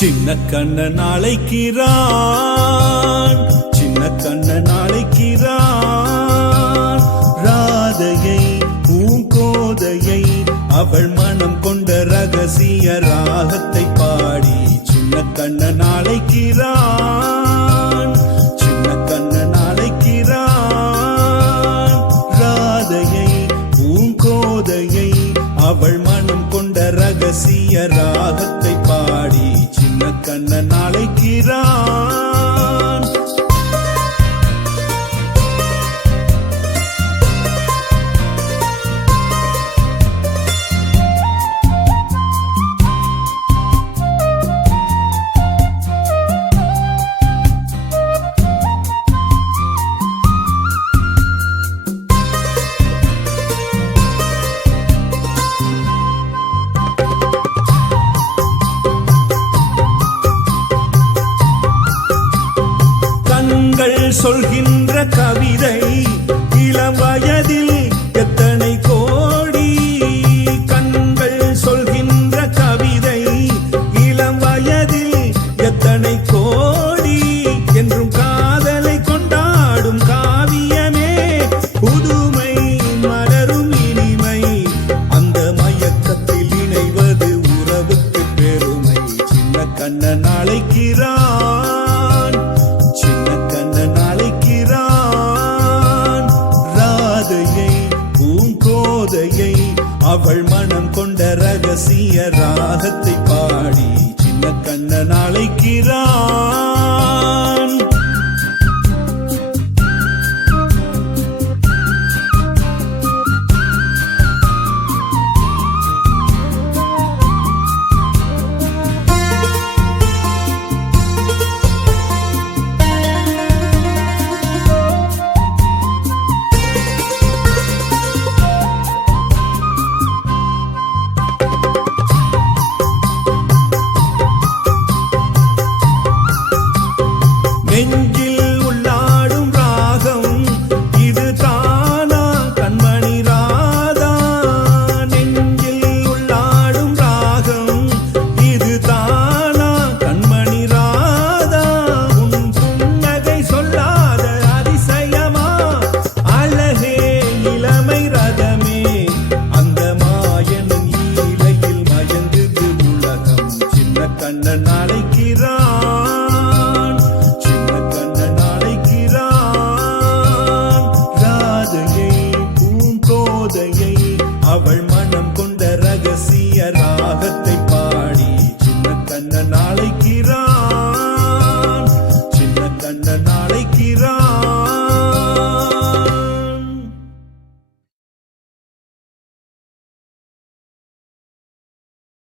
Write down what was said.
சின்ன கண்ணன் அழைக்கிறான், சின்ன கண்ணன் அழைக்கிறான். ராதையை பூங்கோதையை அவள் மனம் கொண்ட ரகசிய ராகத்தை பாடி சின்ன கண்ணன் அழைக்கிறான், சின்ன கண்ணன் அழைக்கிறான். ராதையை பூங்கோதையை அவள் மனம் கொண்ட ரகசிய ராகத்தை பாடி சின்ன கண்ணன் அழைக்கிறான். சொல்கின்ற கவிதை இளம் வயதில் எத்தனை கோடி. கண்கள் சொல்கின்ற கவிதை இளம் வயதில் எத்தனை கோடி. என்றும் காதலை கொண்டாடும் காவியமே புதுமை மலரும் இனிமை. அந்த மயக்கத்தில் இணைவது உறவுக்கு பெருமை. சின்ன கண்ணன் அழைக்கிறான், சின்ன கண்ணன் அழைக்கிறான். ராதையை பூங்கோதையை அவள் மனம் கொண்ட ரகசிய ராகத்தை பாடி சின்ன கண்ணன் அழைக்கிறான். நெஞ்சில் உள்ளாடும் ராகம் இது தானா கண்மணி ராதா. நெஞ்சில் உள்ளாடும் ராகம் இது தானா கண்மணி ராதா. உன் புன்னகை சொல்லாத அதிசயமா அழகே இளமை ரதமே. அந்த மாயனின் ஈலையில் மயங்குது உலகம். சின்ன கண்ணன்